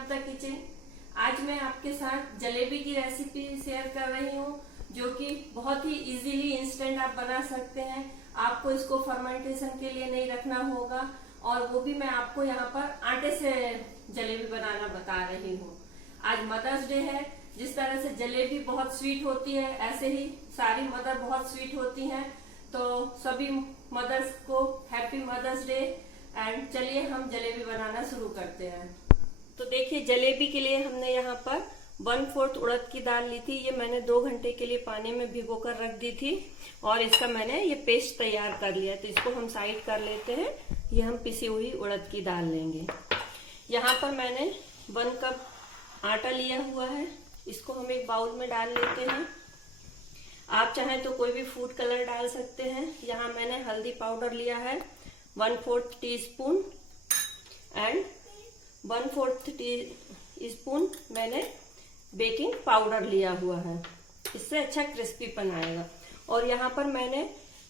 नवता किचन। आज मैं आपके साथ जलेबी की रेसिपी शेयर कर रही हूँ, जो कि बहुत ही इजीली इंस्टेंट आप बना सकते हैं। आपको इसको फर्मेंटेशन के लिए नहीं रखना होगा, और वो भी मैं आपको यहाँ पर आटे से जलेबी बनाना बता रही हूँ। आज मदर्स डे है। जिस तरह से जलेबी बहुत स्वीट होती है, ऐसे ही सारी मदर बहुत स्वीट होती हैं। तो सभी मदर्स को हैप्पी मदर्स डे। एंड चलिए हम जलेबी बनाना शुरू करते हैं। तो देखिए, जलेबी के लिए हमने यहाँ पर 1/4 उड़द की दाल ली थी। ये मैंने 2 घंटे के लिए पानी में भिगो कर रख दी थी, और इसका मैंने ये पेस्ट तैयार कर लिया। तो इसको हम साइड कर लेते हैं। ये हम पिसी हुई उड़द की दाल लेंगे। यहाँ पर मैंने 1 कप आटा लिया हुआ है। इसको हम एक बाउल में डाल लेते हैं। आप चाहें तो कोई भी फूड कलर डाल सकते हैं। यहाँ मैंने हल्दी पाउडर लिया है 1/4 टीस्पून, एंड 1/4 टीस्पून मैंने बेकिंग पाउडर लिया हुआ है। इससे अच्छा क्रिस्पीपन आएगा। और यहाँ पर मैंने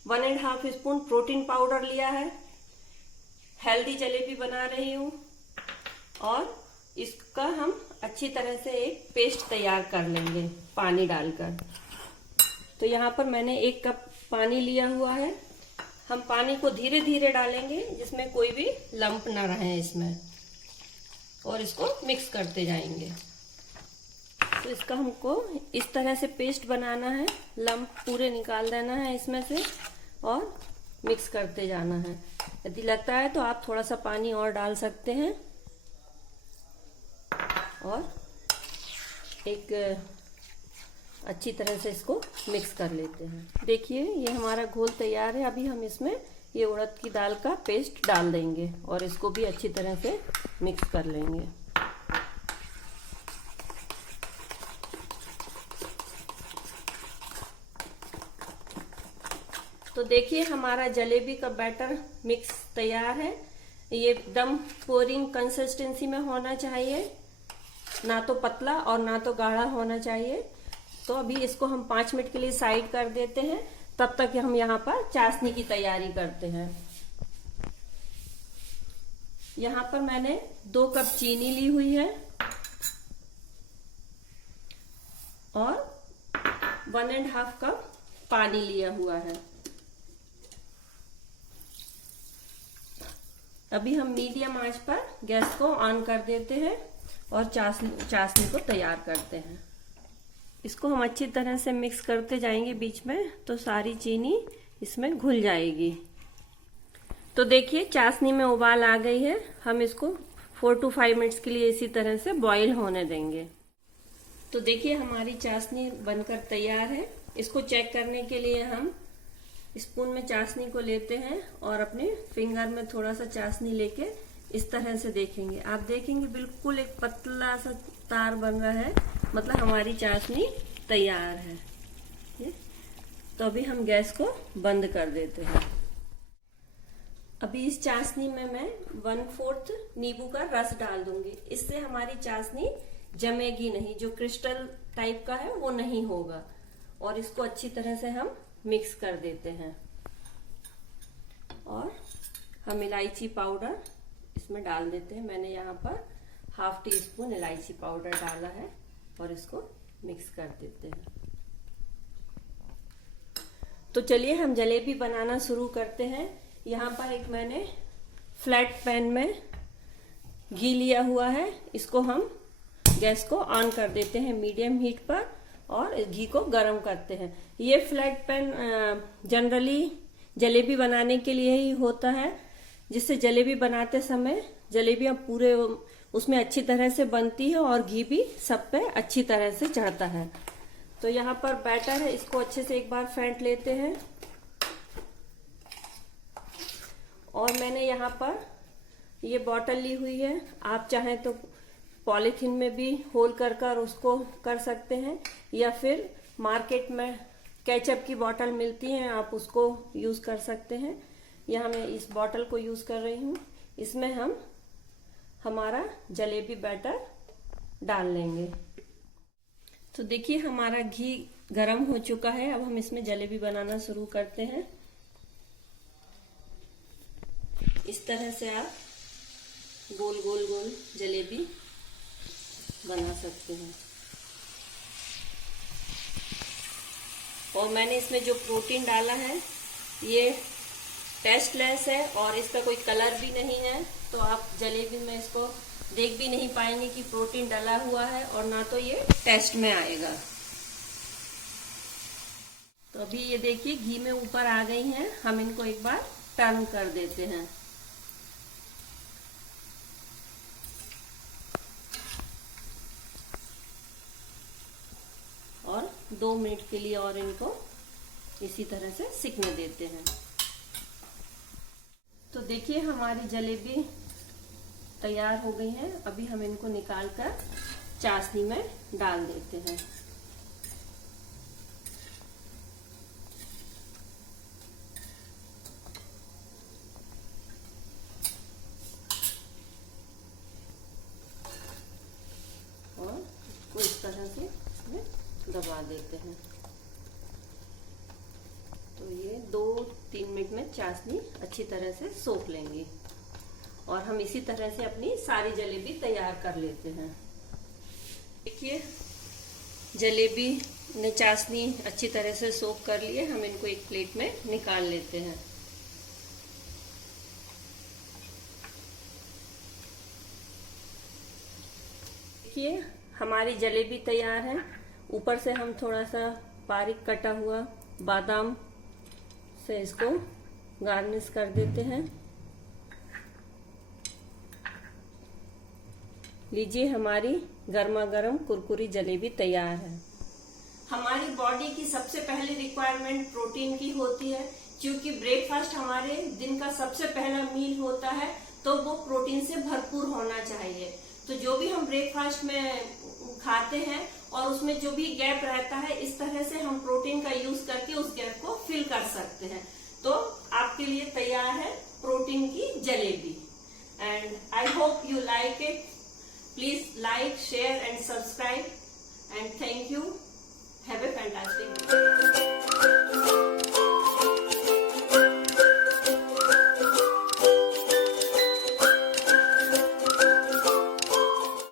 1.5 स्पून प्रोटीन पाउडर लिया है। हेल्दी जलेबी बना रही हूँ, और इसका हम अच्छी तरह से एक पेस्ट तैयार कर लेंगे पानी डालकर। तो यहाँ पर मैंने 1 कप पानी लिया हुआ है। हम पानी को धीरे धीरे डालेंगे, जिसमें कोई भी लंप ना रहे इसमें, और इसको मिक्स करते जाएंगे। तो इसका हमको इस तरह से पेस्ट बनाना है। लंप पूरे निकाल देना है इसमें से, और मिक्स करते जाना है। यदि लगता है तो आप थोड़ा सा पानी और डाल सकते हैं, और एक अच्छी तरह से इसको मिक्स कर लेते हैं। देखिए, ये हमारा घोल तैयार है। अभी हम इसमें ये उड़द की दाल का पेस्ट डाल देंगे, और इसको भी अच्छी तरह से मिक्स कर लेंगे। तो देखिए, हमारा जलेबी का बैटर मिक्स तैयार है। ये एकदम पोरिंग कंसिस्टेंसी में होना चाहिए, ना तो पतला और ना तो गाढ़ा होना चाहिए। तो अभी इसको हम 5 मिनट के लिए साइड कर देते हैं। तब तक हम यहाँ पर चाशनी की तैयारी करते हैं। यहाँ पर मैंने 2 कप चीनी ली हुई है, और 1.5 कप पानी लिया हुआ है। अभी हम मीडियम आंच पर गैस को ऑन कर देते हैं, और चाशनी को तैयार करते हैं। इसको हम अच्छी तरह से मिक्स करते जाएंगे बीच में, तो सारी चीनी इसमें घुल जाएगी। तो देखिए, चाशनी में उबाल आ गई है। हम इसको 4 to 5 मिनट्स के लिए इसी तरह से बॉईल होने देंगे। तो देखिए, हमारी चाशनी बनकर तैयार है। इसको चेक करने के लिए हम स्पून में चाशनी को लेते हैं, और अपने फिंगर में थोड़ा सा चाशनी लेके इस तरह से देखेंगे। आप देखेंगे बिल्कुल एक पतला सा तार बन रहा है, मतलब हमारी चाशनी तैयार है। तो अभी हम गैस को बंद कर देते हैं। अभी इस चाशनी में मैं 1/4 नींबू का रस डाल दूंगी। इससे हमारी चाशनी जमेगी नहीं, जो क्रिस्टल टाइप का है वो नहीं होगा। और इसको अच्छी तरह से हम मिक्स कर देते हैं, और हम इलायची पाउडर इसमें डाल देते हैं। मैंने यहाँ पर 1/2 टीस्पून इलायची पाउडर डाला है, और इसको मिक्स कर देते हैं। तो चलिए हम जलेबी बनाना शुरू करते हैं। यहाँ पर एक मैंने फ्लैट पैन में घी लिया हुआ है। इसको हम गैस को ऑन कर देते हैं मीडियम हीट पर, और घी को गर्म करते हैं। ये फ्लैट पैन जनरली जलेबी बनाने के लिए ही होता है, जिससे जलेबी बनाते समय जलेबियां पूरे उसमें अच्छी तरह से बनती है, और घी भी सब पे अच्छी तरह से चढ़ता है। तो यहाँ पर बैटर है, इसको अच्छे से एक बार फेंट लेते हैं। और मैंने यहाँ पर ये बॉटल ली हुई है। आप चाहें तो पॉलीथीन में भी होल कर उसको कर सकते हैं, या फिर मार्केट में केचप की बॉटल मिलती है, आप उसको यूज कर सकते हैं। यहाँ मैं इस बॉटल को यूज कर रही हूँ। इसमें हम हमारा जलेबी बैटर डाल लेंगे। तो देखिए, हमारा घी गरम हो चुका है। अब हम इसमें जलेबी बनाना शुरू करते हैं। इस तरह से आप गोल गोल गोल जलेबी बना सकते हैं। और मैंने इसमें जो प्रोटीन डाला है ये टेस्टलेस है और इसका कोई कलर भी नहीं है, तो आप जलेबी में इसको देख भी नहीं पाएंगे कि प्रोटीन डाला हुआ है, और ना तो ये टेस्ट में आएगा। तो अभी ये देखिए घी में ऊपर आ गई हैं, हम इनको एक बार टर्न कर देते हैं। और 2 मिनट के लिए और इनको इसी तरह से सिकने देते हैं। तो देखिए हमारी जलेबी तैयार हो गई है। अभी हम इनको निकाल कर चाशनी में डाल देते हैं। और इसको इस तरह से इसमें दबा देते हैं। तो ये 2-3 मिनट में चाशनी अच्छी तरह से सोख लेंगी, और हम इसी तरह से अपनी सारी जलेबी तैयार कर लेते हैं। देखिए जलेबी ने चाशनी अच्छी तरह से सोख कर लिए, हम इनको एक प्लेट में निकाल लेते हैं। देखिए हमारी जलेबी तैयार है। ऊपर से हम थोड़ा सा बारीक कटा हुआ बादाम से इसको गार्निश कर देते हैं। लीजिए हमारी गर्मा गर्म कुरकुरी जलेबी तैयार है। हमारी बॉडी की सबसे पहली रिक्वायरमेंट प्रोटीन की होती है, क्योंकि ब्रेकफास्ट हमारे दिन का सबसे पहला मील होता है, तो वो प्रोटीन से भरपूर होना चाहिए। तो जो भी हम ब्रेकफास्ट में खाते हैं और उसमें जो भी गैप रहता है, इस तरह से हम प्रोटीन का यूज करके उस गैप को फिल कर सकते हैं। तो आपके लिए तैयार है प्रोटीन की jalebi. And I hope you like it. Please like, share and subscribe, and thank you. Have a fantastic